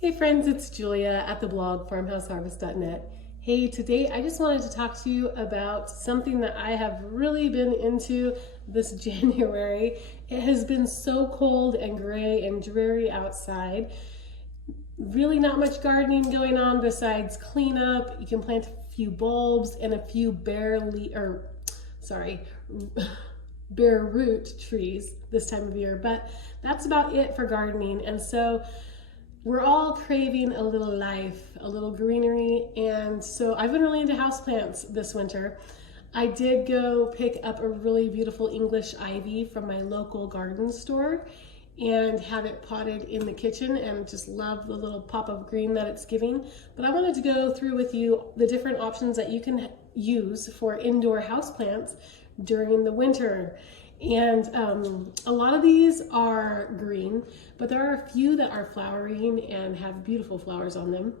Hey friends, it's Julia at the blog farmhouseharvest.net. Hey, today I just wanted to talk to you about something that I have really been into this January. It has been so cold and gray and dreary outside. Really not much gardening going on besides cleanup. You can plant a few bulbs and a few bare root trees this time of year, but that's about it for gardening. And so we're all craving a little life, a little greenery, and so I've been really into houseplants this winter. I did go pick up a really beautiful English ivy from my local garden store and have it potted in the kitchen, and just love the little pop of green that it's giving. But I wanted to go through with you the different options that you can use for indoor houseplants during the winter. And a lot of these are green, but there are a few that are flowering and have beautiful flowers on them.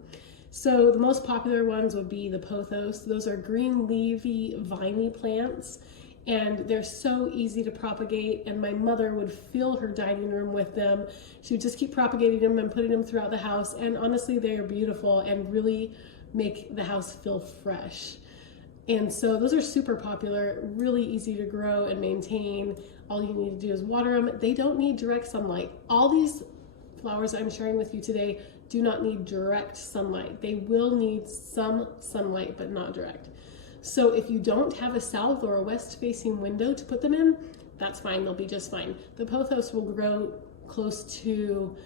So the most popular ones would be the pothos. Those are green leafy viney plants, and they're so easy to propagate, and my mother would fill her dining room with them. She would just keep propagating them and putting them throughout the house, and honestly they are beautiful and really make the house feel fresh. And so those are super popular, really easy to grow and maintain. All you need to do is water them. They don't need direct sunlight. All these flowers I'm sharing with you today do not need direct sunlight. They will need some sunlight, but not direct. So if you don't have a south or a west facing window to put them in, that's fine, they'll be just fine. The pothos will grow close to,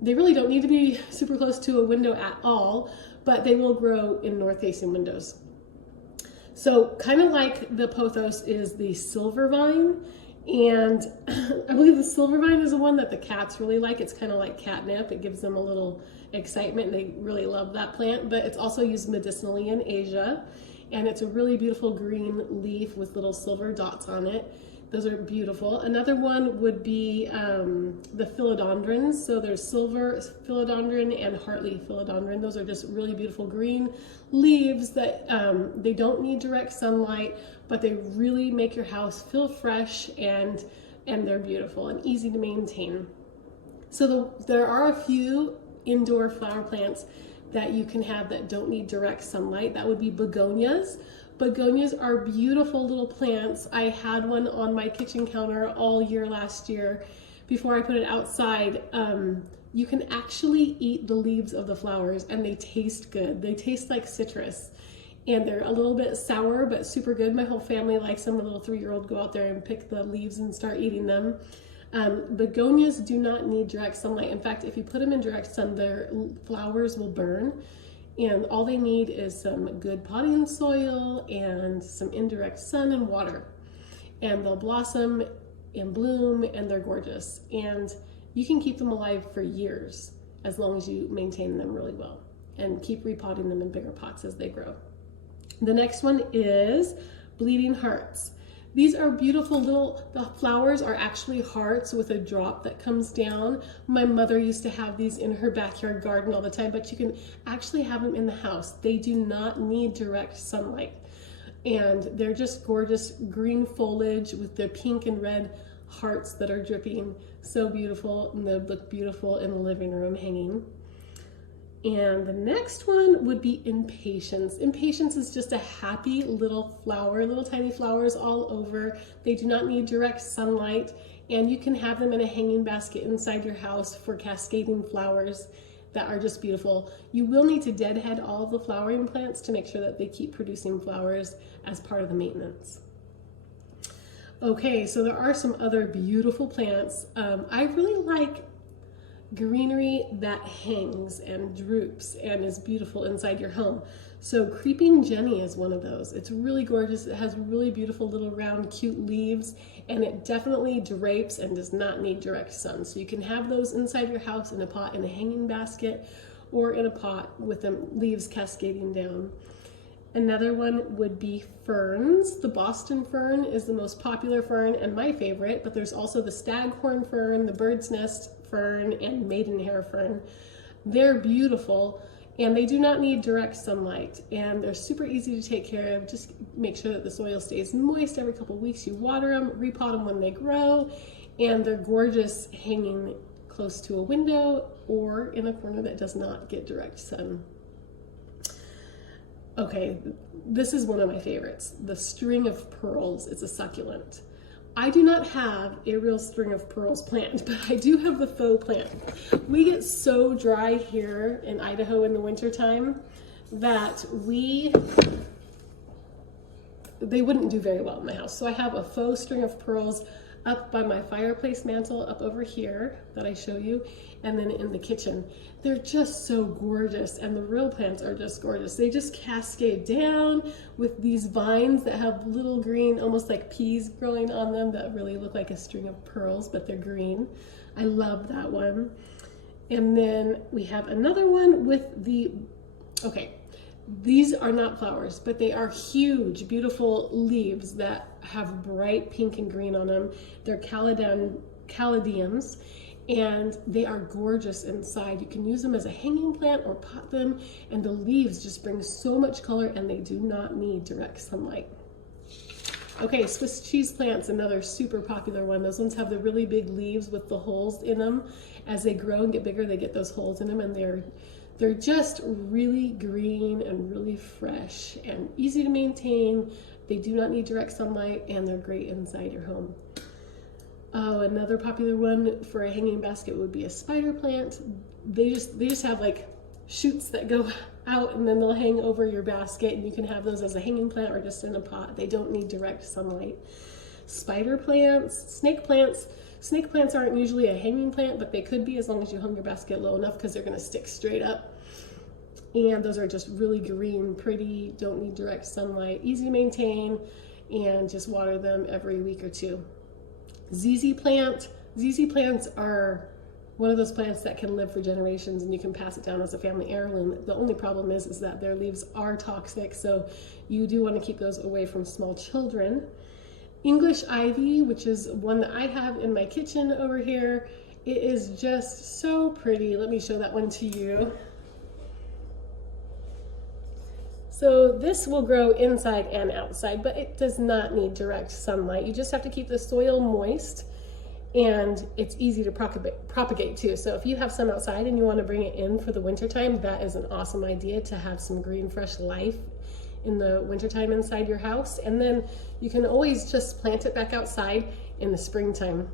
they really don't need to be super close to a window at all, but they will grow in north facing windows. So kind of like the pothos is the silver vine, and I believe the silver vine is the one that the cats really like. It's kind of like catnip. It gives them a little excitement. They really love that plant, but it's also used medicinally in Asia, and it's a really beautiful green leaf with little silver dots on it. Those are beautiful. Another one would be the philodendrons. So there's silver philodendron and heartleaf philodendron. Those are just really beautiful green leaves that they don't need direct sunlight, but they really make your house feel fresh, and they're beautiful and easy to maintain. So there are a few indoor flower plants that you can have that don't need direct sunlight. That would be begonias. Begonias are beautiful little plants. I had one on my kitchen counter all year last year before I put it outside. You can actually eat the leaves of the flowers, and they taste good. They taste like citrus, and they're a little bit sour but super good. My whole family likes them. The little 3-year-old go out there and pick the leaves and start eating them. Begonias do not need direct sunlight. In fact, if you put them in direct sun, their flowers will burn. And all they need is some good potting soil and some indirect sun and water. And they'll blossom and bloom, and they're gorgeous. And you can keep them alive for years as long as you maintain them really well and keep repotting them in bigger pots as they grow. The next one is bleeding hearts. These are beautiful the flowers are actually hearts with a drop that comes down. My mother used to have these in her backyard garden all the time, but you can actually have them in the house. They do not need direct sunlight. And they're just gorgeous green foliage with the pink and red hearts that are dripping. So beautiful, and they look beautiful in the living room hanging. And the next one would be impatiens. Impatiens is just a happy little flower, little tiny flowers all over. They do not need direct sunlight, and you can have them in a hanging basket inside your house for cascading flowers that are just beautiful. You will need to deadhead all of the flowering plants to make sure that they keep producing flowers as part of the maintenance. Okay, so there are some other beautiful plants. I really like greenery that hangs and droops and is beautiful inside your home. So creeping Jenny is one of those. It's really gorgeous. It has really beautiful little round cute leaves, and it definitely drapes and does not need direct sun. So you can have those inside your house in a pot, in a hanging basket, or in a pot with the leaves cascading down. Another one would be ferns. The Boston fern is the most popular fern and my favorite, but there's also the staghorn fern, the bird's nest fern, and maidenhair fern. They're beautiful, and they do not need direct sunlight, and they're super easy to take care of. Just make sure that the soil stays moist every couple of weeks. You water them, repot them when they grow, and they're gorgeous hanging close to a window or in a corner that does not get direct sun. Okay, this is one of my favorites. The string of pearls is a succulent. I do not have a real string of pearls plant, but I do have the faux plant. We get so dry here in Idaho in the wintertime that they wouldn't do very well in my house. So I have a faux string of pearls up by my fireplace mantle up over here that I show you, and then in the kitchen. They're just so gorgeous, and the real plants are just gorgeous. They just cascade down with these vines that have little green, almost like peas growing on them that really look like a string of pearls, but they're green. I love that one. And then we have another one with the, okay, these are not flowers, but they are huge, beautiful leaves that have bright pink and green on them. They're caladiums, and they are gorgeous inside. You can use them as a hanging plant or pot them, and the leaves just bring so much color, and they do not need direct sunlight. Okay, Swiss cheese plants, another super popular one. Those ones have the really big leaves with the holes in them. As they grow and get bigger, they get those holes in them, and they're just really green and really fresh and easy to maintain. They do not need direct sunlight, and they're great inside your home. Oh, another popular one for a hanging basket would be a spider plant. They just have like shoots that go out, and then they'll hang over your basket, and you can have those as a hanging plant or just in a pot. They don't need direct sunlight. Spider plants, snake plants. Snake plants aren't usually a hanging plant, but they could be as long as you hung your basket low enough, because they're going to stick straight up. And those are just really green, pretty, don't need direct sunlight, easy to maintain, and just water them every week or two. ZZ plant. ZZ plants are one of those plants that can live for generations, and you can pass it down as a family heirloom. The only problem is that their leaves are toxic, so you do want to keep those away from small children. English ivy, which is one that I have in my kitchen over here. It is just so pretty. Let me show that one to you. So this will grow inside and outside, but it does not need direct sunlight. You just have to keep the soil moist, and it's easy to propagate too. So if you have some outside and you want to bring it in for the wintertime, that is an awesome idea to have some green, fresh life in the wintertime inside your house. And then you can always just plant it back outside in the springtime,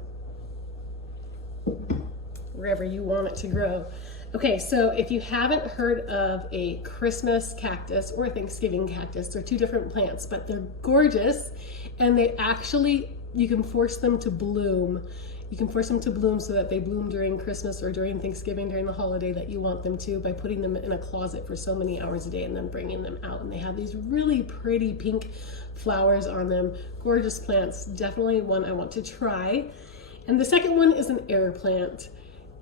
wherever you want it to grow. Okay, so if you haven't heard of a Christmas cactus or a Thanksgiving cactus, they're two different plants, but they're gorgeous, and they actually, you can force them to bloom. You can force them to bloom so that they bloom during Christmas or during Thanksgiving, during the holiday that you want them to, by putting them in a closet for so many hours a day and then bringing them out. And they have these really pretty pink flowers on them. Gorgeous plants, definitely one I want to try. And the second one is an air plant.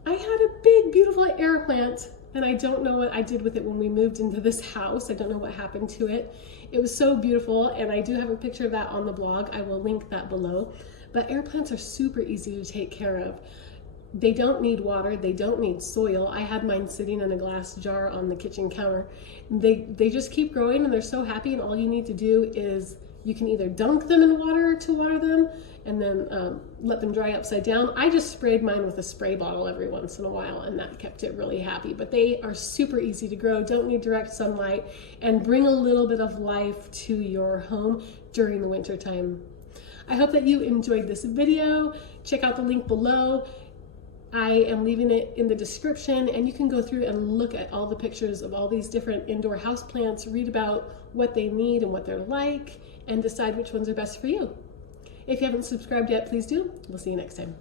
I had a big, beautiful air plant, and I don't know what I did with it when we moved into this house. I don't know what happened to it. It was so beautiful, and I do have a picture of that on the blog. I will link that below. But air plants are super easy to take care of. They don't need water, they don't need soil. I had mine sitting in a glass jar on the kitchen counter. They just keep growing, and they're so happy, and all you need to do is, you can either dunk them in water to water them, and then let them dry upside down. I just sprayed mine with a spray bottle every once in a while, and that kept it really happy. But they are super easy to grow, don't need direct sunlight, and bring a little bit of life to your home during the winter time. I hope that you enjoyed this video. Check out the link below. I am leaving it in the description, and you can go through and look at all the pictures of all these different indoor houseplants, read about what they need and what they're like, and decide which ones are best for you. If you haven't subscribed yet, please do. We'll see you next time.